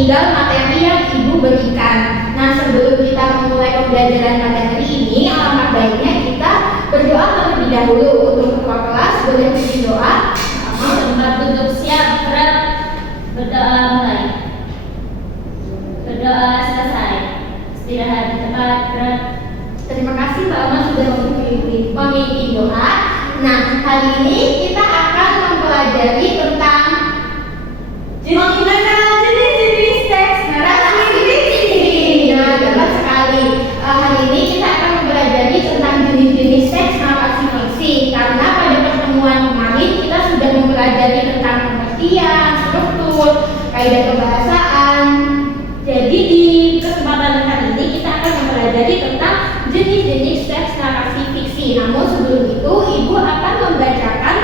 tinggal materi yang Ibu berikan. Nah, sebelum kita memulai pembelajaran pada hari ini, alangkah baiknya kita berdoa terlebih dahulu. Untuk ketua kelas boleh beri doa. Tempat duduk siap, gerak. Berdoa mulai. Berdoa selesai. Istirahat di tempat, gerak. Terima kasih Mbak Alma sudah memimpin doa. Nah, hari ini kita akan mempelajari tentang jenis-jenis teks narasi fiksi. Nah, tepat sekali. Hari ini kita akan mempelajari tentang jenis-jenis teks narasi fiksi. Karena pada pertemuan kemarin kita sudah mempelajari tentang pengertian, struktur, kaidah kebahasaan. Jadi di kesempatan kali ini kita akan mempelajari tentang jenis-jenis teks narasi fiksi. Namun sebelum itu, Ibu akan membacakan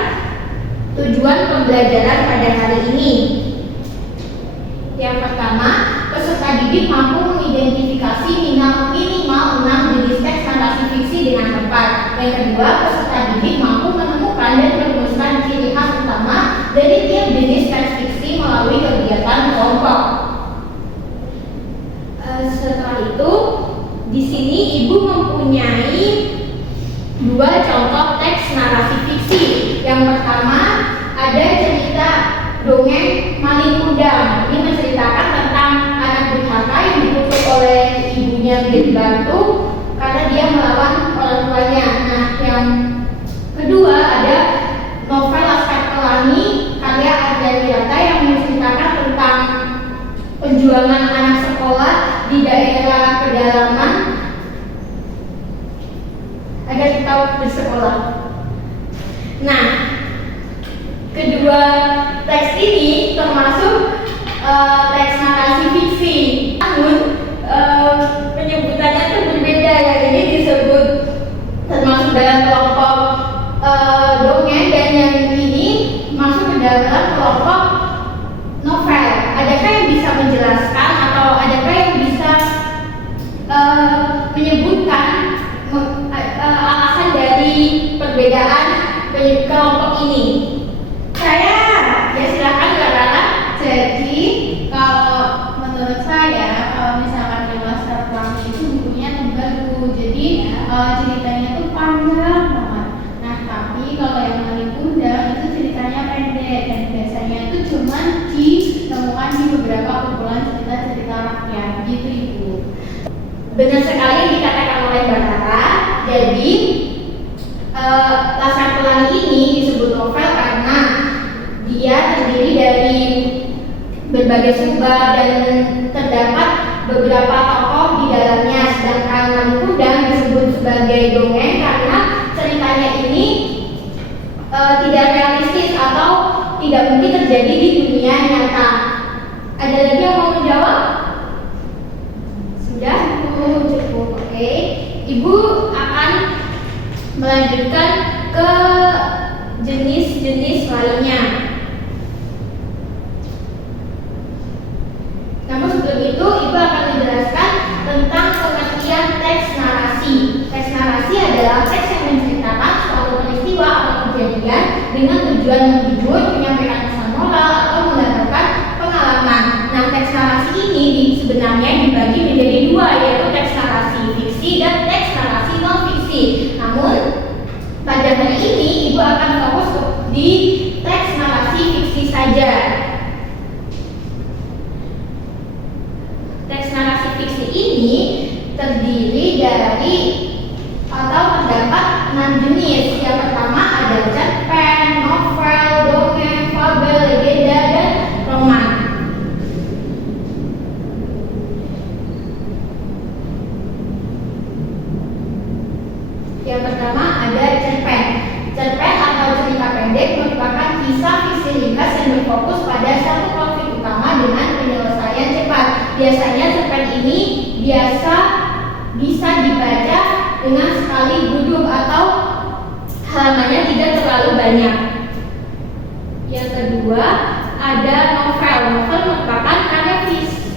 tujuan pembelajaran pada hari ini. Yang pertama, peserta didik mampu mengidentifikasi minimal 6 jenis teks narasi fiksi dengan tepat. Yang kedua, peserta didik mampu menemukan dan merumuskan ciri khas utama dari tiap jenis teks fiksi melalui kegiatan kelompok. Setelah itu, di sini Ibu mempunyai 2 contoh teks narasi fiksi. Yang pertama, ada cerita dongeng Maling Kundang. Ini menceritakan tentang anak durhaka yang dikutuk oleh ibunya menjadi batu karena dia melawan orang tuanya. Nah, yang kedua ada novel Laskar Pelangi karya Arya Wirata yang menceritakan tentang perjuangan anak sekolah di daerah pedalaman agar kita bersekolah. Nah, kedua teks ini termasuk teks narasi fiksi. Namun penyebutannya itu berbeda. Yang ini disebut termasuk dalam kelompok dongeng dan yang ini masuk ke dalam kelompok novel. Adakah yang bisa menjelaskan atau adakah yang bisa menyebutkan alasan dari perbedaan kelompok ini? Ya silakan Mbak Rana. Jadi kalau menurut saya, kalau misalkan di Laskar Pelangi itu bukunya tebal Bu. Jadi ceritanya tuh panjang banget. Nah, tapi kalau yang Maling Kundang itu ceritanya pendek dan biasanya itu cuma ditemukan di beberapa kumpulan cerita-cerita rakyat. Gitu Ibu. Benar sekali yang dikatakan oleh Mbak Rara. Jadi Laskar Pelangi ini disebut novel karena dia terdiri dari berbagai subbab dan terdapat beberapa tokoh di dalamnya. Sedangkan Maling Kundang disebut sebagai dongeng karena ceritanya ini tidak realistis atau tidak mungkin terjadi di dunia nyata. Ada lagi yang mau menjawab? Sudah? Cukup. Oke. Ibu akan melanjutkan ke jenis-jenis lainnya. Namun sebelum itu, Ibu akan menjelaskan tentang pengertian teks narasi. Teks narasi adalah teks yang menceritakan suatu peristiwa atau kejadian dengan tujuan menghibur, menyampaikan pesan moral, atau menggambarkan pengalaman. Nah, teks narasi ini sebenarnya dibagi menjadi 2, yaitu teks narasi fiksi dan teks narasi non-fiksi. Namun, pada hari ini Ibu akan fokus di teks narasi fiksi saja. Teks narasi fiksi ini terdiri dari atau terdapat 6 jenis. Yang pertama ada cerpen, novel, dongeng, fabel, legenda, dan roman. Yang pertama ada cerpen. Cerpen atau cerita pendek merupakan kisah fiksi ringkas yang berfokus pada satu konflik utama dengan penyelesaian cepat. Biasanya cerpen ini bisa dibaca dengan sekali duduk atau halamannya tidak terlalu banyak. Yang kedua ada novel. Novel merupakan karya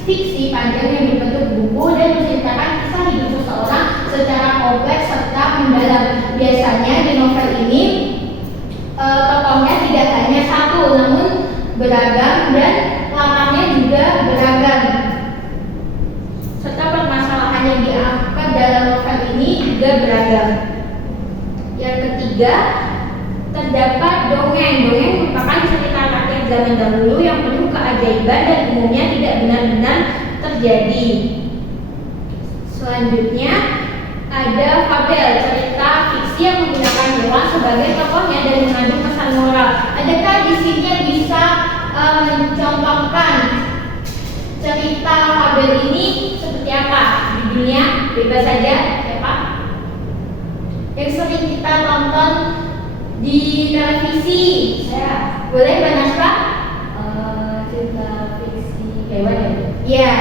fiksi panjang yang berbentuk buku dan menceritakan kisah hidup seseorang secara kompleks serta mendalam. Biasanya di novel ini tokohnya tidak hanya satu, namun beragam dan latarnya juga beragam. juga beragam. Yang ketiga, terdapat dongeng. Dongeng merupakan cerita rakyat zaman dahulu yang penuh keajaiban dan umumnya tidak benar-benar terjadi. Selanjutnya ada fabel, cerita fiksi yang menggunakan hewan sebagai tokohnya dan mengandung pesan moral. Adakah di sini yang bisa mencontohkan cerita fabel ini seperti apa? Judulnya bebas saja, siapa? Yang sering kita tonton di televisi. Saya boleh Mbak Nasra? Cerita fiksi hewan ya? Iya.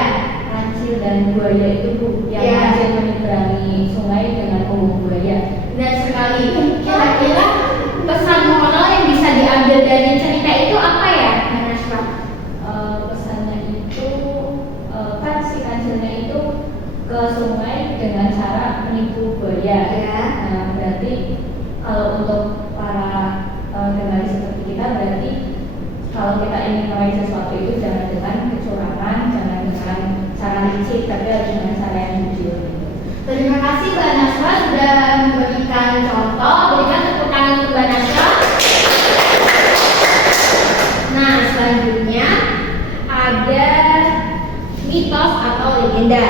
Kancil dan buaya itu Bu, yang kancil menyeberangi sungai dengan punggung buaya. Benar sekali. Kira-kira pesan moral yang bisa diambil dari cerita itu apa ya, Mbak Nasra? Pesannya itu kan si kancilnya itu ke sungai dengan cara menipu buaya. Ya. Nah, berarti kalau untuk para penggemar seperti kita, berarti kalau kita ingin meraih sesuatu itu jangan dengan kecurangan, jangan dengan cara licik, tapi harus dengan cara yang jujur. Terima kasih Mbak Nasra sudah memberikan contoh. Berikan tepuk tangan untuk Mbak Nasra. Nah, selanjutnya ada mitos atau legenda,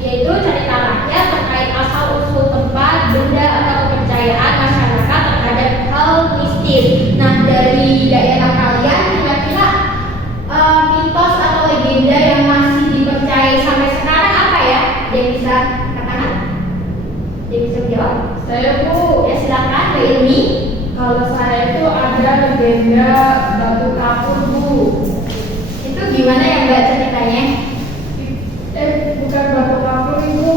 yaitu cerita rakyat terkait asal-usul tempat, benda, atau kepercayaan masyarakat terhadap hal mistis. Nah, dari daerah kalian kira-kira mitos atau legenda yang masih dipercayai sampai sekarang apa ya? Dia bisa katakan? Dia bisa jawab? Saya Bu, Ya silakan Mbak Ilmi. kalau saya itu ada legenda batu kapur Bu. Itu gimana ya Mbak ceritanya? Bukan batu kapur Ibu.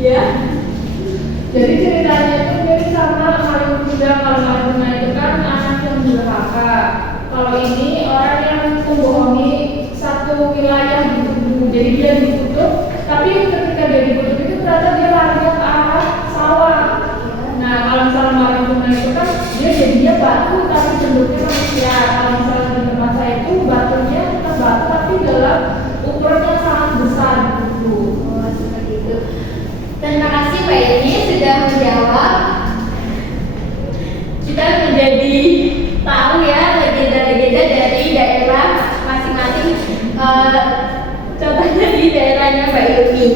Ya. Jadi ceritanya itu mirip sama Mario Bunda. Kalau Mario Bunda itu kan anak yang durhaka. Kalau ini orang yang membohongi satu wilayah gitu Bu. Jadi dia dikutuk, tapi ketika dia dikutuk itu ternyata dia larinya ke arah sawah. Nah, kalau misalnya Mario Bunda itu kan dia jadinya batu tapi bentuknya manusia. Kalau misalnya di tempat saya itu batunya tetap batu tapi dalam ukuran yang sangat besar gitu. Oh, seperti itu. Terima kasih Mbak Ilmi sudah menjawab. Kita menjadi tahu ya legenda-legenda dari daerah masing-masing. Contohnya di daerahnya Mbak Ilmi.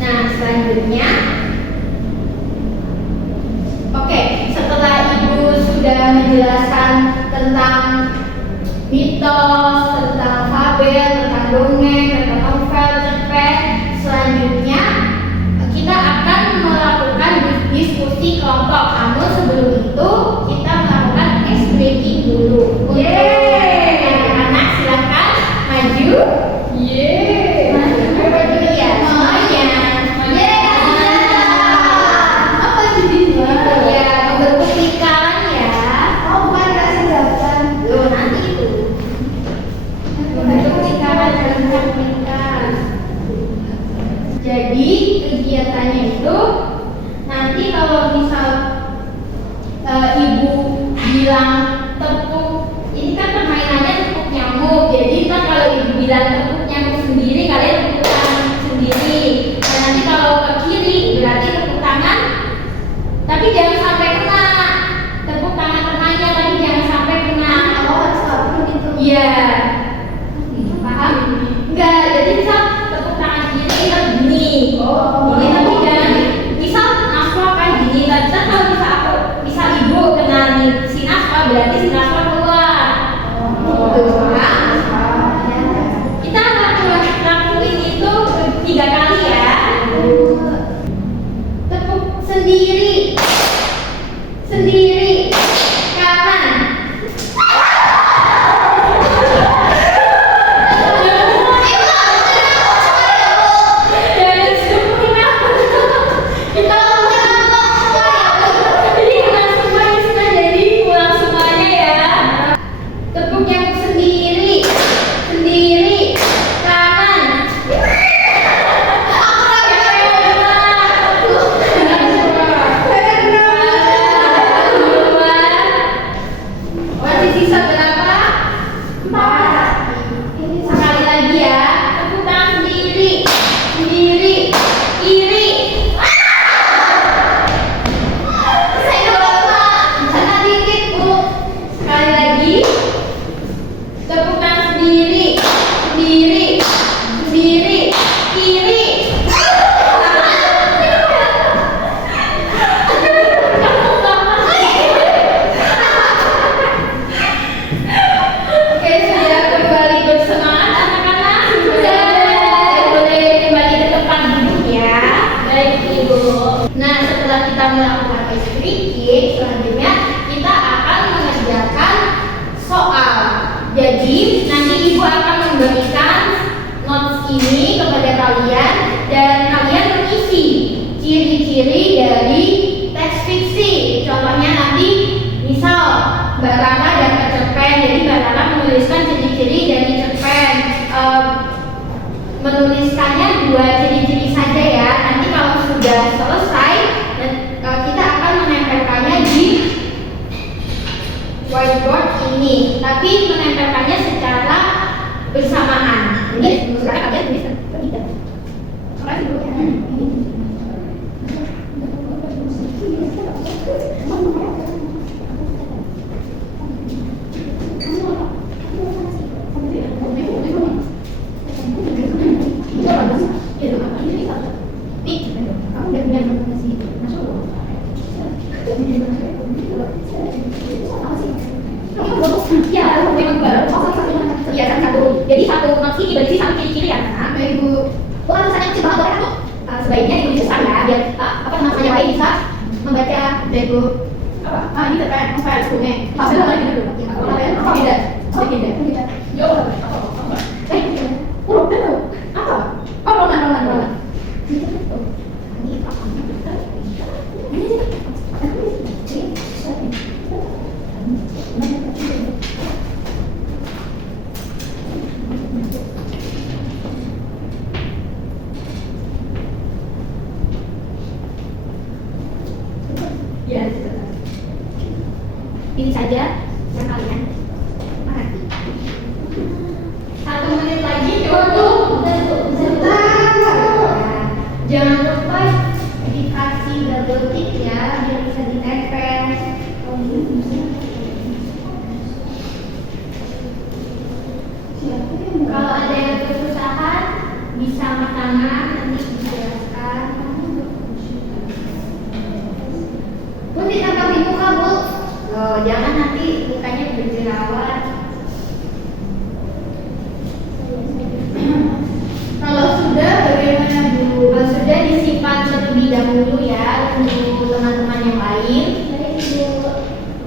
Nah, selanjutnya, oke, setelah Ibu sudah menjelaskan tentang mitos, tentang fabel, tentang dongeng, tentang novel, cerpen, selanjutnya kita akan melakukan diskusi kelompok. Namun sebelum itu kita melakukan ice breaking dulu. Untuk anak-anak silakan maju. Maju dulu ya semuanya. Apa sih ya, membentuk lingkaran ya. Oh, bukan kasih jawaban. Loh, nanti itu. Membentuk lingkaran dan lingkar. Jadi kegiatannya itu nanti kalau misal Ibu bilang tepuk, ini kan permainannya tepuk nyamuk. Jadi ntar kalau Ibu bilang tepuk nyamuk sendiri, kalian tepuk tangan sendiri. Dan nanti kalau ke kiri berarti tepuk tangan, tapi jangan sampai kena. Tepuk tangan temannya, tapi jangan sampai kena. Oh, selalu gitu. Iya. Paham? Enggak. Jadi misal tepuk tangan kiri kita gini. Ini tapi jangan. Misal Naswa kan gini. Tapi kalau misal Ibu kena si Naswa, berarti si Naswa keluar. Gitu, paham? Kita lakuin itu 3 kali ya. Tepuk sendiri, sendiri, kanan. Tepuk yang sendiri, sendiri, kanan. melakukan icing tricking, selanjutnya kita akan mengerjakan soal. Jadi nanti ibu akan memberikan notes ini kepada kalian dan kalian mengisi ciri-ciri dari teks fiksi. Contohnya nanti misal Mbak Rana dapat cerpen, jadi Mbak Rana menuliskan ciri-ciri dari cerpen. Menuliskannya 2 ciri-ciri saja ya. Nanti kalau sudah selesai, kita akan menempelkannya di whiteboard ini. Tapi menempelkannya secara bersamaan. Jadi sekarang kalian tulis begitu. Jadi satu notes ini berisi satu ciri-ciri ya, nah, Ibu. bukan misalnya kecil banget boleh kan, Bu? Sebaiknya ditulis besar ya, biar apa namanya yang lain bisa membaca. Ibu. Apa? Ini cerpen, novel, buku. Novel apa gitu dulu? Novel, tidak. Tidak. Jauh. Roman. Apa? Oh, roman. Ya, ini saja yang kalian mengerti. 1 menit lagi untuk jangan lupa dikasih double tick ya, biar bisa ditempel. Kalau ada yang kesusahan bisa angkat tangan, nanti dijelaskan. Bu, ditempel di muka, Bu. Oh, jangan nanti mukanya berjerawat. Kalau sudah bagaimana Bu? Kalau sudah disimpan terlebih dahulu ya untuk teman-teman yang lain.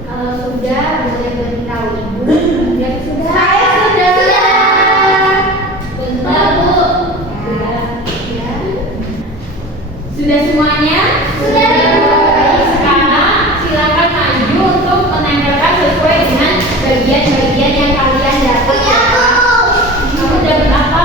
Kalau sudah boleh beritahu ibu. Ya sudah. Saya sudah. Bentar Bu. Ya. Sudah semuanya? Sudah. Baik, sekarang silakan maju untuk menempelkan sesuai dengan bagian-bagian yang kalian dapat. Iya, Bu. Kamu dapat apa?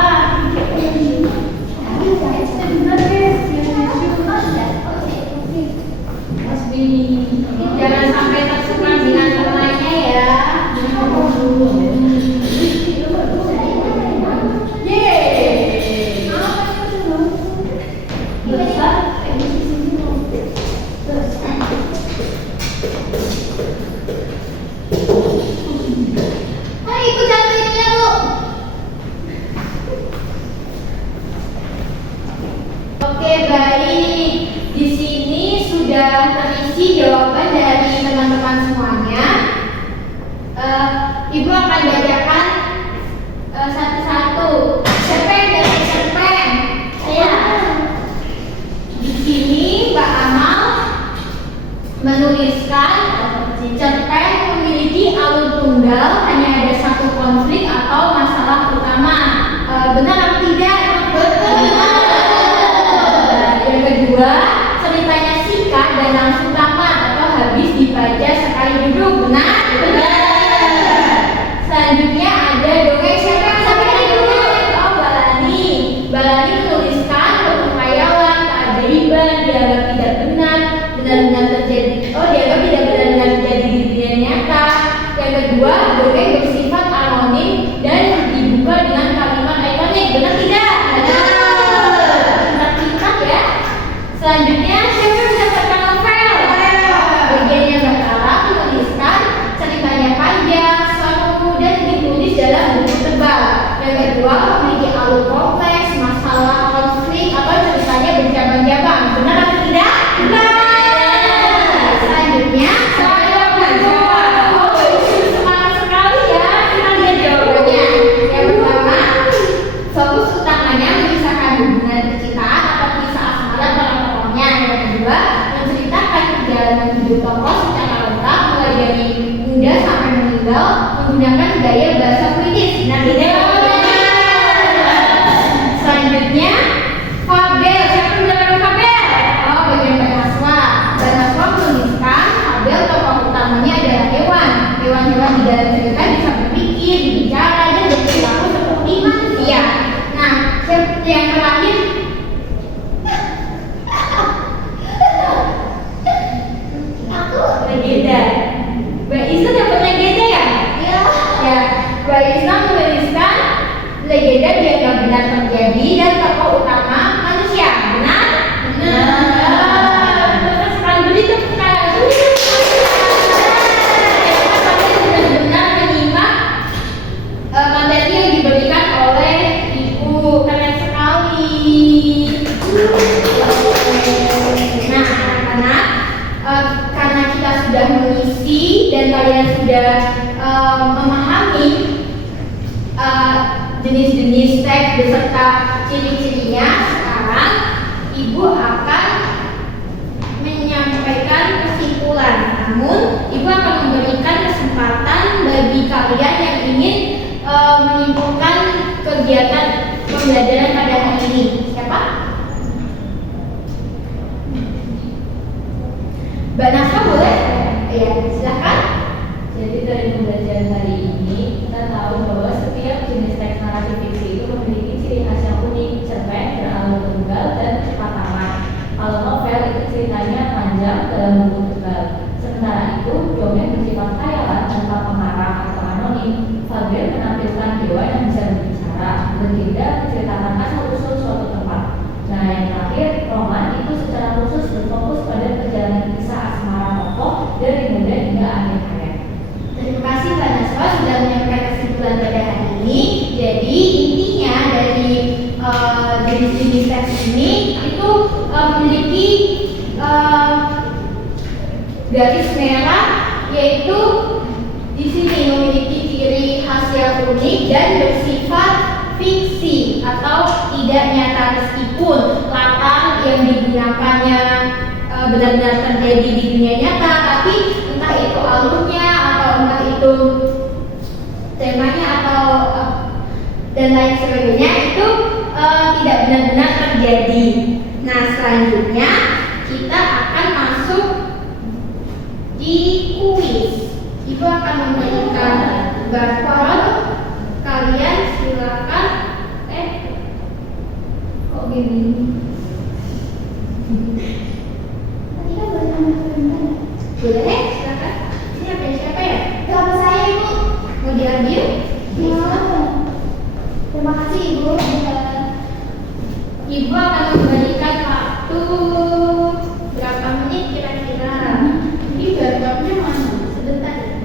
Jangan sampai tertukar dengan temannya ya. Hai, Ibu cantiknya, Bu. Oke, baik. Di sini sudah terisi jawaban dari teman-teman semuanya. Ibu akan bacakan satu-satu. Cerpen dari cerpen. Ya. Di sini Mbak Amal menuliskan cerpen memiliki alur tunggal, hanya ada satu konflik atau masalah utama. Benar atau tidak? Betul. Yang kedua, ceritanya singkat dan langsung tamat atau habis dibaca sekali duduk. Benar? Benar. Selanjutnya ada dongeng siapa yang sampai dongeng? Oh, Balani. Balani menuliskan pengkhayalan, keajaiban, dianggap tidak benar-benar terjadi. Oh, dianggap tidak benar-benar terjadi di dunia nyata. Yang kedua, dongeng bersifat anonim dan dibuka dengan kalimat ikonik. Benar tidak? Benar. Singkat ya. Selanjutnya, siapa yang mendapatkan novel? Bagiannya Mbak Kala menuliskan ceritanya panjang, seru, dan ditulis menyebut tokoh secara lengkap mulai dari muda sampai meninggal menggunakan gaya bahasa puitis. Nah, ini selanjutnya fabel. Siapa yang menggunakan fabel? Oh, bagian Banaswa. Banaswa menuliskan fabel tokoh utamanya adalah hewan. Hewan-hewan di dalam cerita bisa berpikir, berbicara, dan berperilaku seperti manusia. Nah, yang terakhir legenda. Mbak Isa dapat legenda ya? Iya. Ya, Mbak Isa menuliskan legenda dianggap benar terjadi dan tokoh utama manusia. Benar? Benar. Terus sekali beri tepuk tangan. Benar menyimak materi yang diberikan oleh Ibu. Keren sekali. Nah, anak-anak, karena kita sudah mengisi dan kalian sudah memahami jenis-jenis teks beserta ciri-cirinya, sekarang Ibu akan menyampaikan kesimpulan. Namun, Ibu akan memberikan kesempatan bagi kalian yang ingin menyimpulkan kegiatan pembelajaran pada hari ini. Siapa? Mbak Nasra boleh? Ya, silakan. Jadi dari pembelajaran hari ini kita tahu bahwa setiap jenis teks narasi fiksi itu memiliki ciri khas yang unik, cerpen, beralur tunggal, dan cepat tamat. Kalau novel itu ceritanya panjang dalam buku tebal. Sementara itu, dongeng bersifat khayalan tanpa pengarang atau anonim. Fabel menampilkan dewa yang bisa berbicara. Legenda menceritakan asal-usul suatu tempat. Nah, yang terakhir, roman itu secara khusus berfokus pada perjalanan kisah asmara tokoh dari muda hingga akhir hayat. Terima kasih Mbak Nasra sudah menyampaikan kesimpulan pada hari ini. Jadi intinya dari jenis-jenis teks ini itu memiliki garis merah, yaitu di sini memiliki ciri khas yang unik dan bersifat fiksi atau tidak nyata meskipun latar yang digunakannya benar-benar terjadi di dunia nyata, tapi entah itu alurnya atau entah itu temanya atau dan lain sebagainya itu tidak benar-benar terjadi. Nah, selanjutnya kita akan masuk di kuis. Ibu akan memberikan barcode. Kalian silakan. Kok gini? Tadi kan boleh ambil gambar. Boleh, silakan. Ini apa siapa ya? Gambar saya, Ibu. Mau diambil? Iya. Terima kasih, Ibu. Ibu akan memberikan waktu berapa menit kira-kira? Ini barcode-nya mana? Sebentar ya.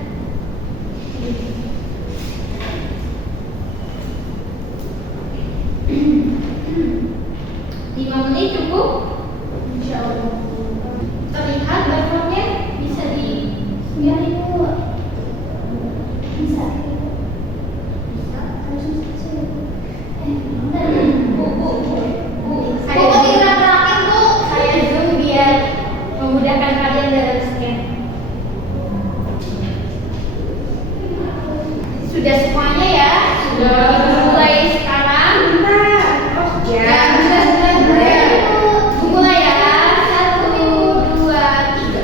5 menit cukup? Insya Allah. Terlihat barcode-nya bisa di biar Ibu. Bisa. Bisa. Harus kecil. Bu. Saya zoom biar memudahkan kalian dalam scan. Sudah semuanya ya? Sudah. Mulai sekarang. Oh, ya. Mulai ya. 1, 2, 3.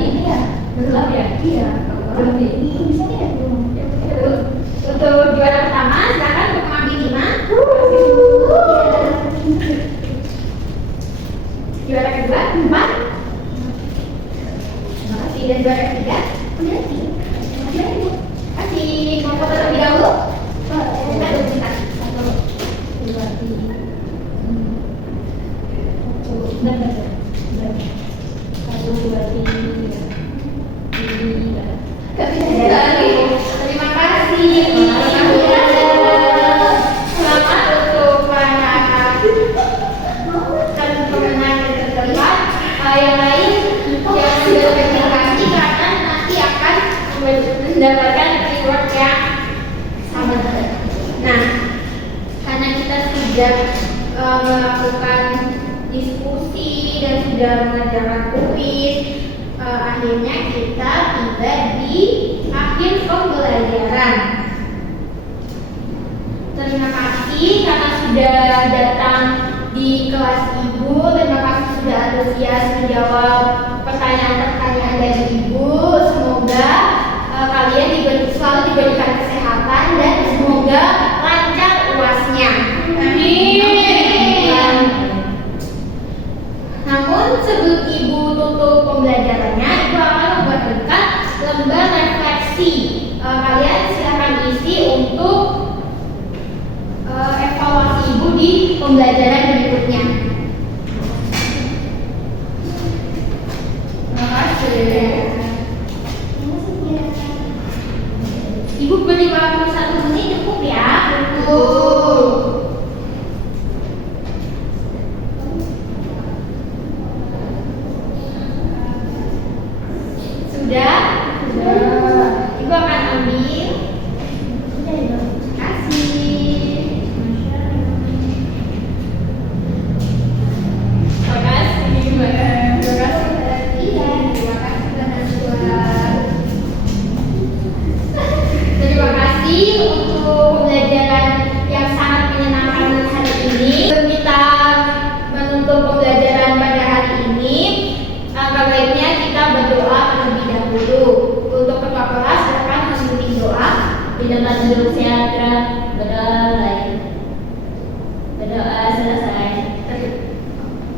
ini ya, gelap ya? Iya, gelap ya. Ini bisa ya? Untuk juara pertama, silakan untuk mengambil 5. Juara kedua, 4. Terima kasih. Dan juara ketiga, kasih mau foto terlebih dahulu. Kita tunggu sebentar. 1, 2, 3. 1, 2, 3. Terima kasih. Selamat untuk para pemenang yang tertempat. Yang lain yang sudah berprestasi karena nanti akan mendapatkan reward yang sama. Nah, karena kita sudah melakukan diskusi dan sudah mengerjakan kuis, akhirnya kita tiba di akhir pembelajaran. Terima kasih karena sudah datang di kelas Ibu. Terima kasih sudah antusias menjawab pertanyaan-pertanyaan dari Ibu. Semoga kalian selalu diberikan kesehatan dan semoga lancar UAS-nya. Amin. Namun sebelum Ibu tutup pembelajarannya, Ibu akan membuatkan lembar refleksi. Kalian silakan isi untuk evaluasi Ibu di pembelajaran berikutnya. Terima kasih. Ibu beri waktu 1 menit cukup ya. Sudah? Ibu akan ambil. Terima kasih. Terima kasih, Mbak. Terima kasih. Iya, terima kasih Mbak. Terima kasih untuk pembelajaran yang sangat menyenangkan hari ini. Sebelum kita menutup pembelajaran pada hari ini, alangkah baiknya kita berdoa terlebih dahulu. Untuk ketua kelas, silakan memimpin doa. Di tempat duduk sejahtera, berdoa lain. Berdoa selesai.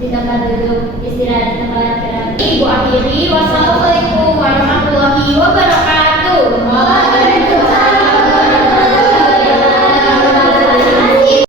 Di tempat duduk istirahat tempat gerak. Ibu akhiri, wassalamualaikum warahmatullahi wabarakatuh.